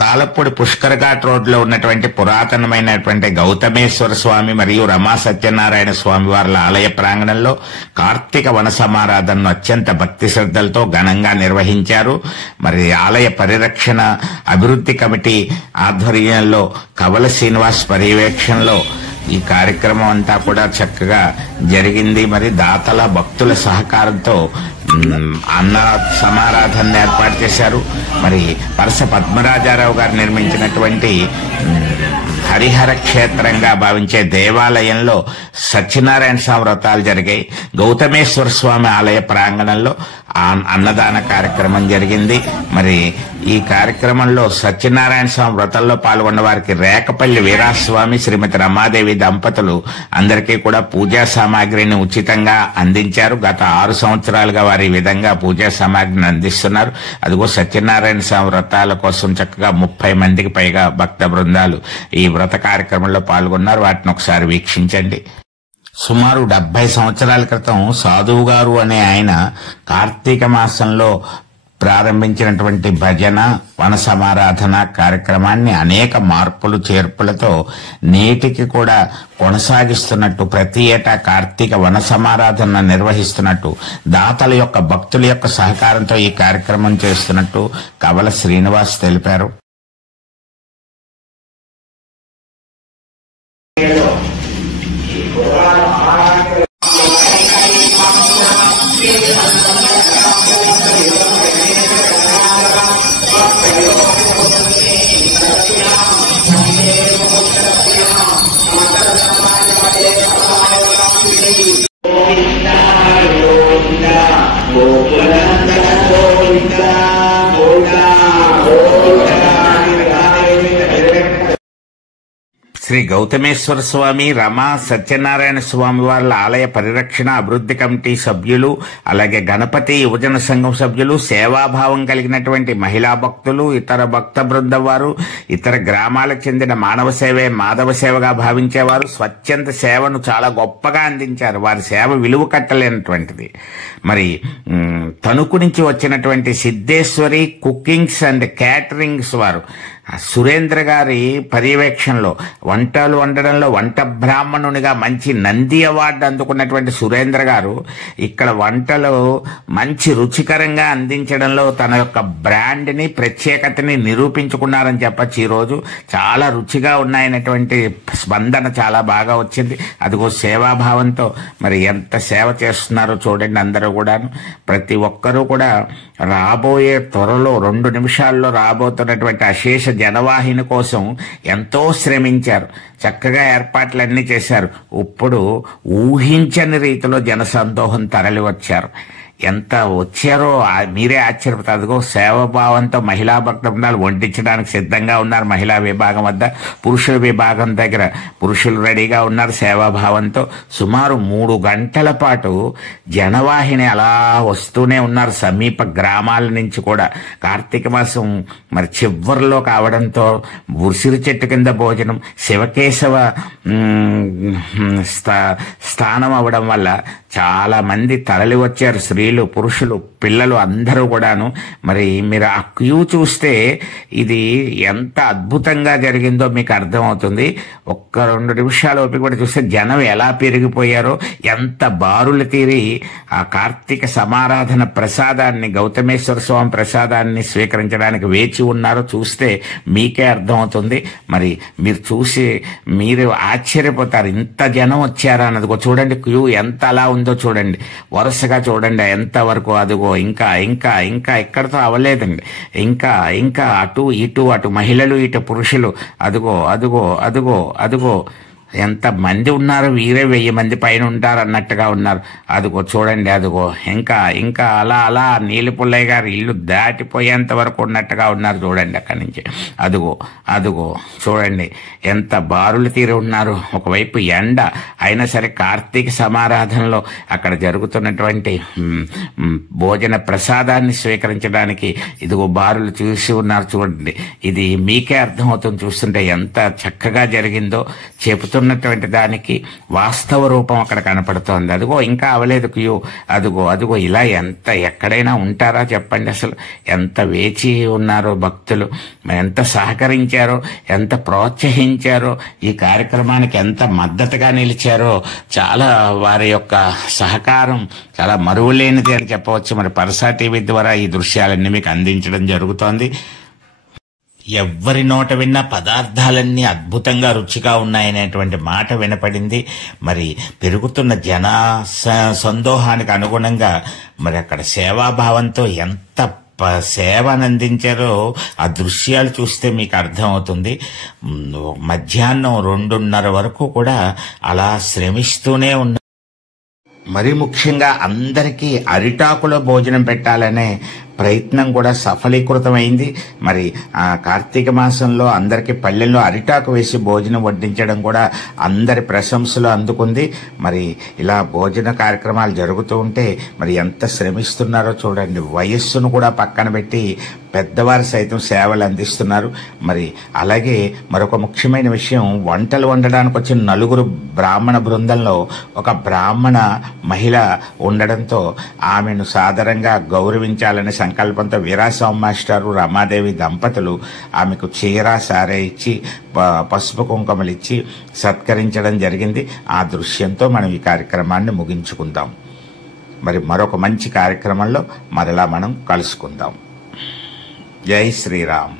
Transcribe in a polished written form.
Talapudi Pushkar ghat road లో ఉన్నటువంటి పురాతనమైనటువంటి గౌతమేశ్వర స్వామి మరియు రమా సత్యనారాయణ స్వామి వార్ల ఆలయ ప్రాంగణంలో కార్తీక వన సమారాధనను అత్యంత భక్తి శ్రద్ధలతో ఘనంగా నిర్వహించారు. మరి ఆలయ పరిరక్షణ అభివృద్ధి కమిటీ ఆధ్వర్యంలో కవల శ్రీనివాస్ పర్యవేక్షణలో ఈ కార్యక్రమం అంతా కూడా చక్కగా జరిగింది. మరి దాతల భక్తుల సహకారంతో అన్న సమారాధన ఏర్పాటు చేశారు. మరి పరస పద్మరాజారావు గారు నిర్మించినటువంటి హరిహర క్షేత్రంగా భావించే దేవాలయంలో సత్యనారాయణ స్వామి వ్రతాలు జరిగాయి. గౌతమేశ్వర స్వామి ఆలయ ప్రాంగణంలో అన్నదాన కార్యక్రమం జరిగింది. మరి ఈ కార్యక్రమంలో సత్యనారాయణ స్వామి వ్రతంలో పాల్గొన్న వారికి రేకపల్లి వీరాస్వామి, శ్రీమతి రమాదేవి దంపతులు అందరికీ కూడా పూజా సామాగ్రిని ఉచితంగా అందించారు. గత 6 సంవత్సరాలుగా వారి ఈ విధంగా పూజా సామాగ్రిని అందిస్తున్నారు. అదిగో సత్యనారాయణ స్వామి వ్రతాల కోసం చక్కగా 30 మందికి పైగా భక్త బృందాలు ఈ వ్రత కార్యక్రమంలో పాల్గొన్నారు. వాటిని ఒకసారి వీక్షించండి. సుమారు 70 సంవత్సరాల క్రితం సాధువు గారు అనే ఆయన కార్తీక మాసంలో ప్రారంభించినటువంటి భజన వన సమారాధన కార్యక్రమాన్ని అనేక మార్పులు చేర్పులతో నేటికి కూడా కొనసాగిస్తున్నట్టు, ప్రతి ఏటా కార్తీక వన సమారాధన నిర్వహిస్తున్నట్టు, దాతల యొక్క భక్తుల యొక్క సహకారంతో ఈ కార్యక్రమం చేస్తున్నట్టు కవల శ్రీనివాస్ తెలిపారు. శ్రీ గౌతమేశ్వర స్వామి, రమా సత్యనారాయణ స్వామి వార్ల ఆలయ పరిరక్షణ అభివృద్ధి కమిటీ సభ్యులు, అలాగే గణపతి యువజన సంఘం సభ్యులు, సేవాభావం కలిగినటువంటి మహిళా భక్తులు, ఇతర భక్త బృందం వారు, ఇతర గ్రామాలకు చెందిన మానవ సేవే మాధవ సేవగా భావించేవారు స్వచ్ఛంద సేవను చాలా గొప్పగా అందించారు. వారి సేవ విలువ కట్టలేనటువంటిది. మరి తణుకు నుంచి వచ్చినటువంటి సిద్ధేశ్వరి కుకింగ్స్ అండ్ క్యాటరింగ్స్ వారు సురేంద్ర గారి పర్యవేక్షణలో వంటలు వండడంలో వంట బ్రాహ్మణునిగా మంచి నంది అవార్డు అందుకున్నటువంటి సురేంద్ర గారు ఇక్కడ వంటలు మంచి రుచికరంగా అందించడంలో తన యొక్క బ్రాండ్ని, ప్రత్యేకతని నిరూపించుకున్నారని చెప్పచ్చు. ఈరోజు చాలా రుచిగా ఉన్నాయనేటువంటి స్పందన చాలా బాగా వచ్చింది. అదిగో సేవాభావంతో మరి ఎంత సేవ చేస్తున్నారో చూడండి. అందరూ కూడాను, ప్రతి ఒక్కరూ కూడా రాబోయే త్వరలో 2 నిమిషాల్లో రాబోతున్నటువంటి అశేష జనవాహిని కోసం ఎంతో శ్రమించారు. చక్కగా ఏర్పాట్లన్నీ చేశారు. ఇప్పుడు ఊహించని రీతిలో జనసందోహం తరలి వచ్చారు. ఎంత వచ్చారో మీరే ఆశ్చర్యపోతారు. అదిగో సేవాభావంతో మహిళా భక్త బృందాలు వడ్డించడానికి సిద్ధంగా ఉన్నారు. మహిళా విభాగం వద్ద, పురుషుల విభాగం దగ్గర పురుషులు రెడీగా ఉన్నారు. సేవాభావంతో సుమారు 3 గంటల పాటు జనవాహిని అలా వస్తూనే ఉన్నారు. సమీప గ్రామాల నుంచి కూడా. కార్తీక మాసం మరి చివరిలో కావడంతో ఉసిరి చెట్టు కింద భోజనం, శివకేశవ స్థానం అవడం వల్ల చాలా మంది తరలి వచ్చారు. స్త్రీలు, పురుషులు, పిల్లలు అందరూ కూడాను. మరి మీరు ఆ క్యూ చూస్తే ఇది ఎంత అద్భుతంగా జరిగిందో మీకు అర్థమవుతుంది. 1-2 నిమిషాలు ఓపిక కూడా చూస్తే జనం ఎలా పెరిగిపోయారో, ఎంత బారులు తీరి ఆ కార్తీక సమారాధన ప్రసాదాన్ని, గౌతమేశ్వర స్వామి ప్రసాదాన్ని స్వీకరించడానికి వేచి ఉన్నారో చూస్తే మీకే అర్థమవుతుంది. మరి మీరు చూసి మీరు ఆశ్చర్యపోతారు. ఇంత జనం వచ్చారా అన్నది చూడండి. క్యూ ఎంత అలా ఉందో చూడండి. వరుసగా చూడండి ఎంత వరకు. అదిగో ఇంకా ఇంకా ఇంకా ఎక్కడితో అవ్వలేదండి. ఇంకా ఇంకా అటు ఇటు, అటు మహిళలు ఇటు పురుషులు. అదిగో అదిగో అదిగో అదిగో ఎంత మంది ఉన్నారు. వీరే 1000 మంది పైన ఉంటారు అన్నట్టుగా ఉన్నారు. అదిగో చూడండి. అదిగో ఇంకా ఇంకా అలా అలా నీలిపుల్లయ్య గారు ఇల్లు దాటిపోయేంత వరకు ఉన్నట్టుగా ఉన్నారు. చూడండి అక్కడి నుంచి. అదిగో అదిగో చూడండి ఎంత బారులు తీరి ఉన్నారు. ఒకవైపు ఎండ అయినా సరే కార్తీక సమారాధనలో అక్కడ జరుగుతున్నటువంటి భోజన ప్రసాదాన్ని స్వీకరించడానికి ఇదిగో బారులు చూసి ఉన్నారు. చూడండి, ఇది మీకే అర్థమవుతుంది చూస్తుంటే ఎంత చక్కగా జరిగిందో. చెబుతూ చెప్తున్నటువంటి దానికి వాస్తవ రూపం అక్కడ కనపడుతోంది. అదిగో ఇంకా అవలేదు క్యూ, అదిగో ఇలా ఎక్కడైనా ఉంటారా చెప్పండి. అసలు ఎంత వేచి ఉన్నారో భక్తులు, ఎంత సహకరించారో, ఎంత ప్రోత్సహించారో, ఈ కార్యక్రమానికి ఎంత మద్దతుగా నిలిచారో, చాలా వారి యొక్క సహకారం చాలా మరువలేనిది అని చెప్పవచ్చు. మరి పరసా టీవీ ద్వారా ఈ దృశ్యాలన్నీ మీకు అందించడం జరుగుతోంది. ఎవ్వరి నోట విన్న పదార్థాలన్నీ అద్భుతంగా రుచిగా ఉన్నాయనేటువంటి మాట వినపడింది. మరి పెరుగుతున్న జన సందోహానికి అనుగుణంగా మరి అక్కడ సేవాభావంతో ఎంత సేవను అందించారో ఆ దృశ్యాలు చూస్తే మీకు అర్థమవుతుంది. మధ్యాహ్నం 2:30 వరకు కూడా అలా శ్రమిస్తూనే ఉన్నారు. మరి ముఖ్యంగా అందరికీ అరిటాకులో భోజనం పెట్టాలనే ప్రయత్నం కూడా సఫలీకృతమైంది. మరి కార్తీక మాసంలో అందరికీ పల్లెల్లో అరిటాకు వేసి భోజనం వడ్డించడం కూడా అందరి ప్రశంసలు అందుకుంది. మరి ఇలా భోజన కార్యక్రమాలు జరుగుతూ ఉంటే మరి ఎంత శ్రమిస్తున్నారో చూడండి. వయస్సును కూడా పక్కన పెట్టి పెద్దవారు సైతం సేవలు అందిస్తున్నారు. మరి అలాగే మరొక ముఖ్యమైన విషయం, వంటలు వండడానికి వచ్చిన 4 బ్రాహ్మణ బృందంలో ఒక బ్రాహ్మణ మహిళ ఉండడంతో ఆమెను సాదరంగా గౌరవించాలనే సంకల్పంతో వీరాస్వామి మాస్టారు, రమాదేవి దంపతులు ఆమెకు చీర సారే ఇచ్చి పసుపు కుంకుమలు ఇచ్చి సత్కరించడం జరిగింది. ఆ దృశ్యంతో మనం ఈ కార్యక్రమాన్ని ముగించుకుందాం. మరి మరొక మంచి కార్యక్రమంలో మరలా మనం కలుసుకుందాం. జై శ్రీరామ్.